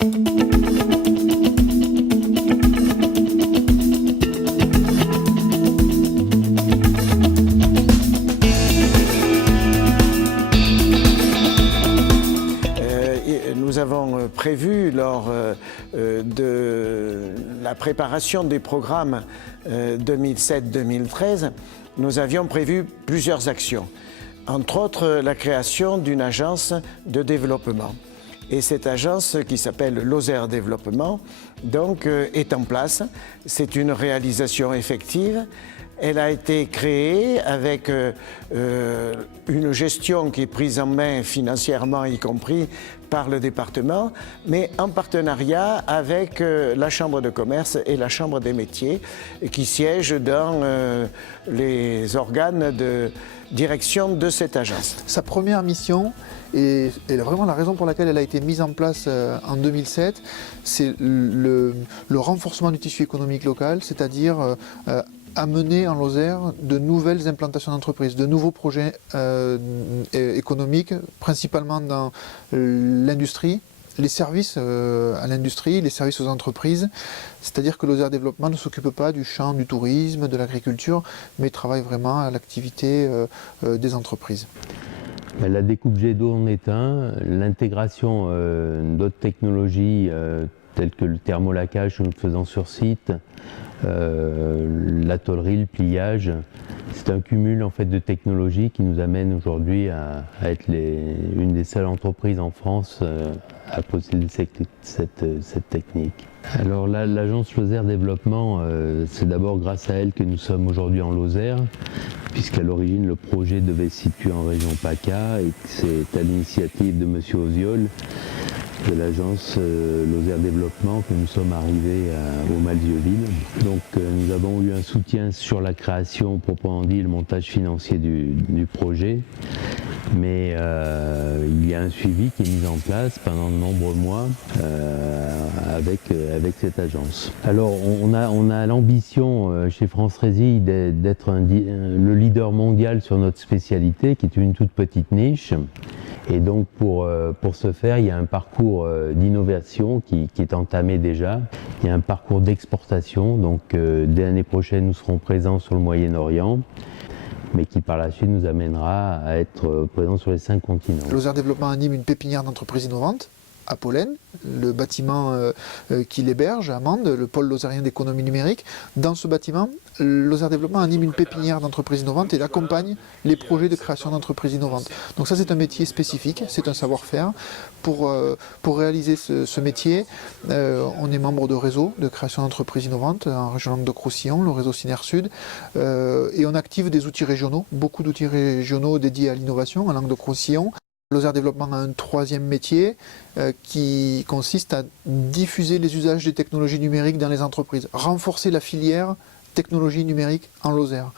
Nous avons prévu lors de la préparation des programmes 2007-2013, nous avions prévu plusieurs actions. Entre autres, la création d'une agence de développement. Et cette agence qui s'appelle Lozère Développement donc, est en place. C'est une réalisation effective. Elle a été créée avec une gestion qui est prise en main financièrement, y compris par le département, mais en partenariat avec la Chambre de commerce et la Chambre des métiers qui siègent dans les organes de direction de cette agence. Sa première mission, et vraiment la raison pour laquelle elle a été mise en place en 2007, c'est le renforcement du tissu économique local, c'est-à-dire amener en Lozère de nouvelles implantations d'entreprises, de nouveaux projets économiques, principalement dans l'industrie, les services à l'industrie, les services aux entreprises. C'est-à-dire que Lozère Développement ne s'occupe pas du champ du tourisme, de l'agriculture, mais travaille vraiment à l'activité des entreprises. La découpe jet d'eau en est un, l'intégration d'autres technologies telles que le thermolacage que nous faisons sur site, la tôlerie, le pliage. C'est un cumul en fait de technologies qui nous amène aujourd'hui à être une des seules entreprises en France à posséder cette technique. Alors l'agence Lozère Développement, c'est d'abord grâce à elle que nous sommes aujourd'hui en Lozère, puisqu'à l'origine le projet devait se situer en région PACA et c'est à l'initiative de M. Oziol de l'agence Lozère Développement que nous sommes arrivés au Malzieu-Ville. Donc nous avons eu un soutien sur la création, proprement dit, le montage financier du projet, mais il y a un suivi qui est mis en place pendant de nombreux mois avec cette agence. Alors on a l'ambition chez France Rési d'être le leader mondial sur notre spécialité, qui est une toute petite niche. Et donc pour ce faire, il y a un parcours d'innovation qui est entamé déjà. Il y a un parcours d'exportation, donc dès l'année prochaine nous serons présents sur le Moyen-Orient, mais qui par la suite nous amènera à être présents sur les 5 continents. Lozère Développement anime une pépinière d'entreprises innovantes à Pollen, le bâtiment qui l'héberge à Mende, le pôle lozérien d'économie numérique. Dans ce bâtiment, Lozère Développement anime une pépinière d'entreprises innovantes et accompagne les projets de création d'entreprises innovantes. Donc ça, c'est un métier spécifique, c'est un savoir-faire. Pour réaliser ce métier, on est membre de réseaux de création d'entreprises innovantes en région Languedoc-Roussillon, le réseau CINER Sud, et on active des outils régionaux, beaucoup d'outils régionaux dédiés à l'innovation en Languedoc-Roussillon. Lozère Développement a un troisième métier qui consiste à diffuser les usages des technologies numériques dans les entreprises, renforcer la filière technologie numérique en Lozère.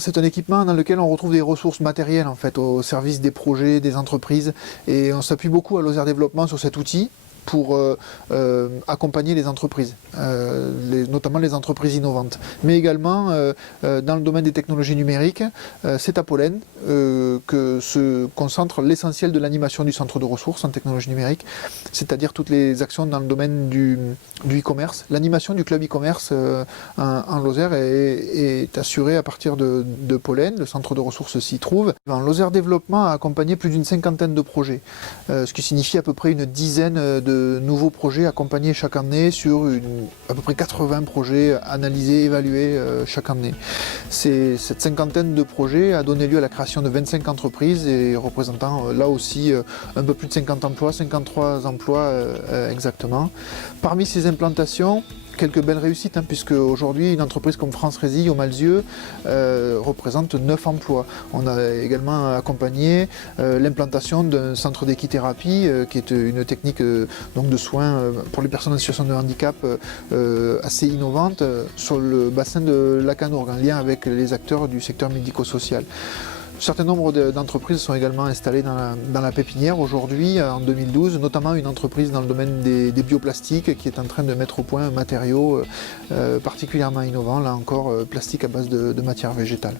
C'est un équipement dans lequel on retrouve des ressources matérielles en fait, au service des projets, des entreprises, et on s'appuie beaucoup à Lozère Développement sur cet outil pour accompagner les entreprises, notamment les entreprises innovantes. Mais également, dans le domaine des technologies numériques, c'est à Pollen que se concentre l'essentiel de l'animation du centre de ressources en technologie numérique, c'est-à-dire toutes les actions dans le domaine du e-commerce. L'animation du club e-commerce en Lozère est assurée à partir de Pollen, le centre de ressources s'y trouve. Lozère Développement a accompagné plus d'une 50aine de projets, ce qui signifie à peu près une dizaine de nouveaux projets accompagnés chaque année sur à peu près 80 projets analysés, évalués chaque année. Cette cinquantaine de projets a donné lieu à la création de 25 entreprises et représentant là aussi un peu plus de 50 emplois, 53 emplois exactement. Parmi ces implantations, quelques belles réussites, puisque aujourd'hui une entreprise comme France Rési au Malzieu représente 9 emplois. On a également accompagné l'implantation d'un centre d'équithérapie qui est une technique donc de soins pour les personnes en situation de handicap assez innovante sur le bassin de Lacanourgue, en lien avec les acteurs du secteur médico-social. Un certain nombre d'entreprises sont également installées dans la pépinière aujourd'hui, en 2012, notamment une entreprise dans le domaine des bioplastiques qui est en train de mettre au point un matériau particulièrement innovant, là encore plastique à base de matière végétale.